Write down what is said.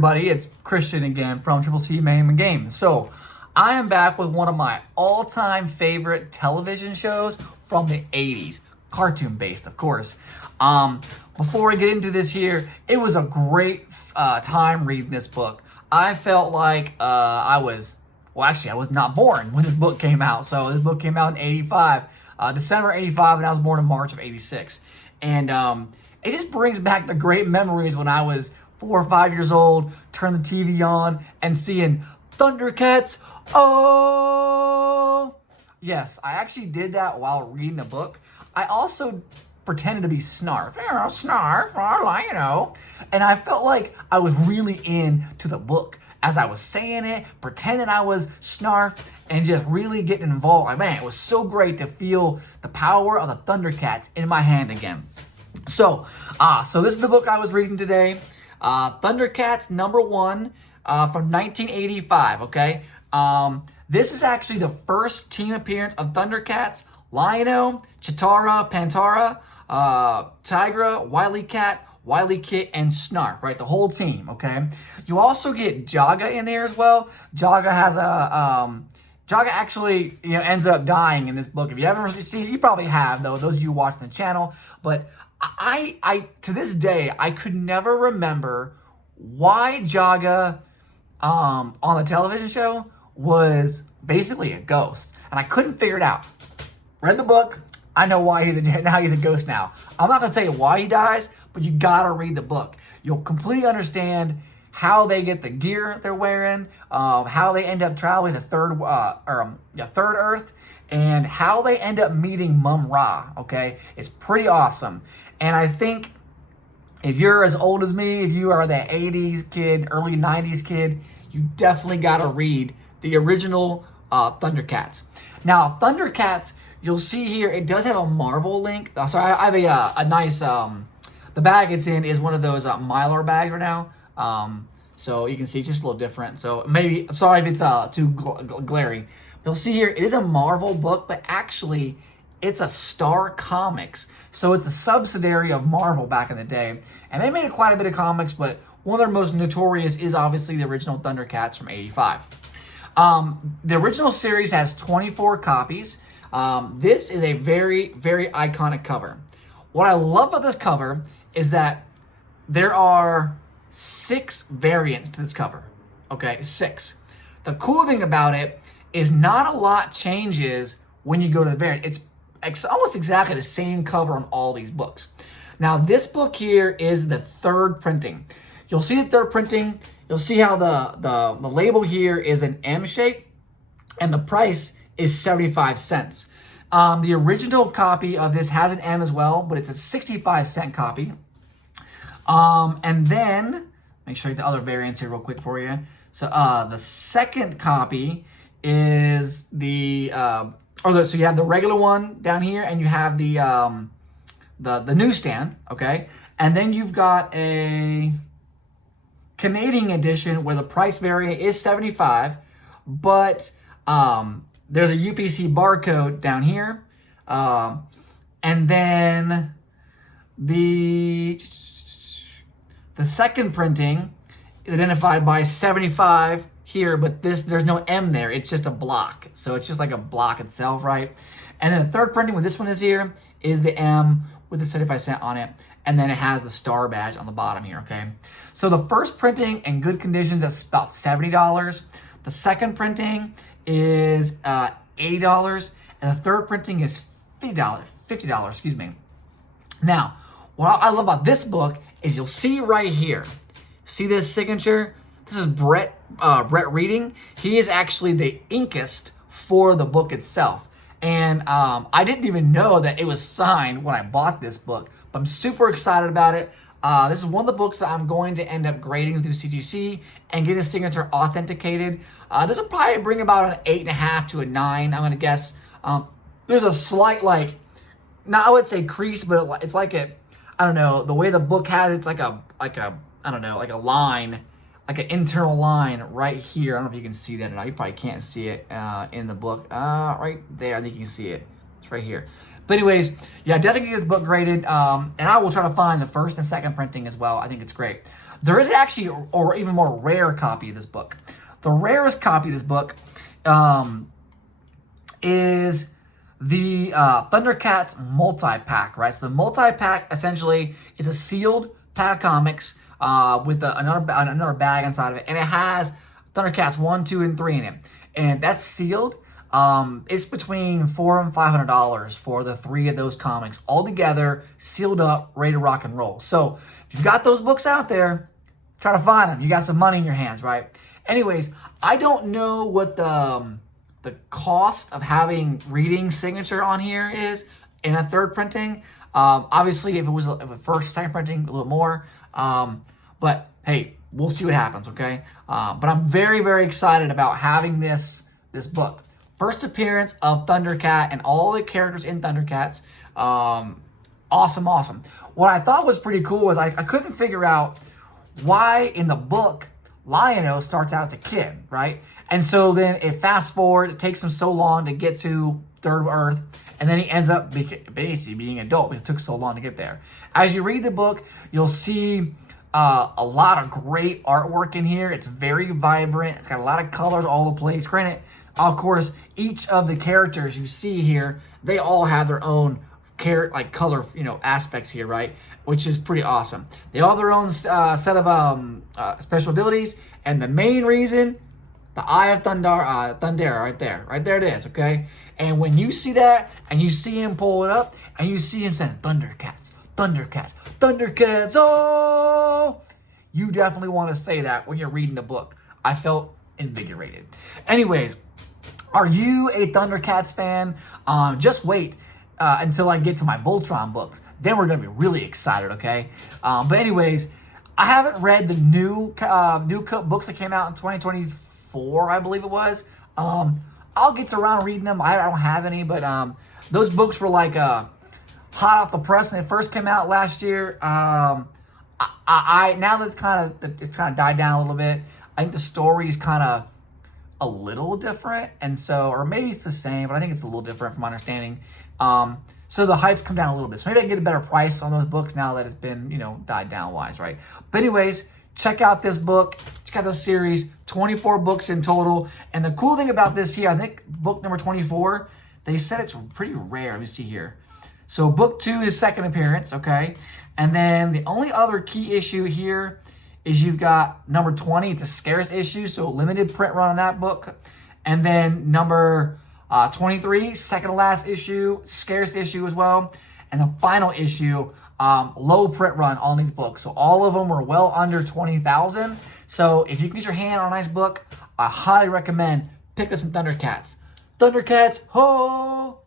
everybody, it's Christian again from Triple C Man Games. So, I am back with one of my all-time favorite television shows from the 80s. Cartoon-based, of course. Before we get into this here, it was a great time reading this book. I felt like I was not born when this book came out. So, this book came out in 85, December 85, and I was born in March of 86. And it just brings back the great memories when I was 4 or 5 years old, turn the TV on, and seeing Thundercats. Oh! Yes, I actually did that while reading the book. I also pretended to be Snarf. Snarf, And I felt like I was really into the book as I was saying it, pretending I was Snarf, and just really getting involved. Like, man, it was so great to feel the power of the Thundercats in my hand again. So this is the book I was reading today. Thundercats #1 from 1985, okay? This is actually the first team appearance of Thundercats, Lion-O, Chitara, Pantara, Tigra, Wily Cat, Wily Kit, and Snarf, right? The whole team, okay? You also get Jaga in there as well. Jaga has Jaga actually, ends up dying in this book. If you haven't really seen it, you probably have, though, those of you watching the channel. But I to this day, I could never remember why Jaga on the television show was basically a ghost. And I couldn't figure it out. Read the book. I know why he's a ghost now. I'm not going to tell you why he dies, but you got to read the book. You'll completely understand how they get the gear they're wearing, how they end up traveling to Third Earth, and how they end up meeting Mum Ra, okay? It's pretty awesome. And I think if you're as old as me, if you are the 80s kid, early 90s kid, you definitely got to read the original Thundercats. Now, Thundercats, you'll see here, it does have a Marvel link. So I have a nice, the bag it's in is one of those Mylar bags right now. So you can see it's just a little different. So maybe, I'm sorry if it's too glaring. You'll see here, it is a Marvel book, but actually, it's a Star Comics. So it's a subsidiary of Marvel back in the day. And they made quite a bit of comics, but one of their most notorious is obviously the original Thundercats from 85. The original series has 24 copies. This is a very, very iconic cover. What I love about this cover is that there are 6 variants to this cover. Okay, 6. The cool thing about it is not a lot changes when you go to the variant. It's almost exactly the same cover on all these books. Now, this book here is the 3rd printing. You'll see the 3rd printing. You'll see how the label here is an M shape, and the price is 75 cents. The original copy of this has an M as well, but it's a 65-cent copy. And then, make sure I get the other variants here real quick for you. So the 2nd copy is so you have the regular one down here, and you have the newsstand, okay? And then you've got a Canadian edition where the price variant is 75, but there's a UPC barcode down here. And then the 2nd printing is identified by 75 here, but there's no M there. It's just a block. So it's just like a block itself, right? And then the 3rd printing, where this one is here, is the M with the 75-cent on it. And then it has the star badge on the bottom here, okay? So the 1st printing in good conditions, that's about $70. The 2nd printing is $80. And the 3rd printing is $50, excuse me. Now, what I love about this book is you'll see right here, see this signature? This is Brett Reading. He is actually the inkist for the book itself. And I didn't even know that it was signed when I bought this book, but I'm super excited about it. This is one of the books that I'm going to end up grading through CGC and get his signature authenticated. This will probably bring about an 8.5 to a 9, I'm going to guess. There's a slight, I would say crease, but it's like I don't know, the way the book has it's like a line, like an internal line right here. I don't know if you can see that or not. You probably can't see it in the book. Right there, I think you can see it. It's right here. But anyways, yeah, definitely get this book graded. And I will try to find the first and second printing as well. I think it's great. There is actually, or even more rare copy of this book. The rarest copy of this book is the Thundercats multi-pack, right? So the multi-pack essentially is a sealed pack of comics with another bag inside of it. And it has Thundercats 1, 2, and 3 in it. And that's sealed. It's between $400 and $500 for the 3 of those comics all together, sealed up, ready to rock and roll. So if you've got those books out there, try to find them. You got some money in your hands, right? Anyways, I don't know what the cost of having reading signature on here is in a third printing. Obviously, if it was a first, second printing, a little more. But hey, we'll see what happens, okay? But I'm very, very excited about having this book. First appearance of Thundercat and all the characters in Thundercats. Awesome. What I thought was pretty cool was I couldn't figure out why in the book Lion-O starts out as a kid, right? And so then it fast forward, it takes him so long to get to Third Earth, and then he ends up basically being an adult because it took so long to get there. As you read the book, you'll see a lot of great artwork in here. It's very vibrant. It's got a lot of colors all over the place. Granted, of course, each of the characters you see here, they all have their own color, aspects here, right? Which is pretty awesome. They all have their own set of special abilities, and the main reason, the Eye of Thundera, right there it is, okay? And when you see that, and you see him pull it up, and you see him saying, Thundercats, Thundercats, Thundercats, oh! You definitely want to say that when you're reading the book. I felt invigorated. Anyways, are you a Thundercats fan? Just wait until I get to my Voltron books. Then we're going to be really excited, okay? But anyways, I haven't read the new books that came out in 2024, I believe it was. I'll get around reading them. I don't have any, but those books were like hot off the press when they first came out last year. Now that it's kind of died down a little bit, I think the story is kind of a little different, and so, or maybe it's the same, but I think it's a little different from my understanding. So the hype's come down a little bit. So maybe I can get a better price on those books now that it's been, died down wise, right? But anyways, check out this book. Check out this series. 24 books in total. And the cool thing about this here, I think book number 24, they said it's pretty rare. Let me see here. So book 2 is second appearance, okay? And then the only other key issue here is you've got number 20. It's a scarce issue, so limited print run on that book. And then number 23, second to last issue, scarce issue as well. And the final issue, low print run on these books. So all of them were well under 20,000. So if you can get your hand on a nice book, I highly recommend pick up some Thundercats. Thundercats, ho!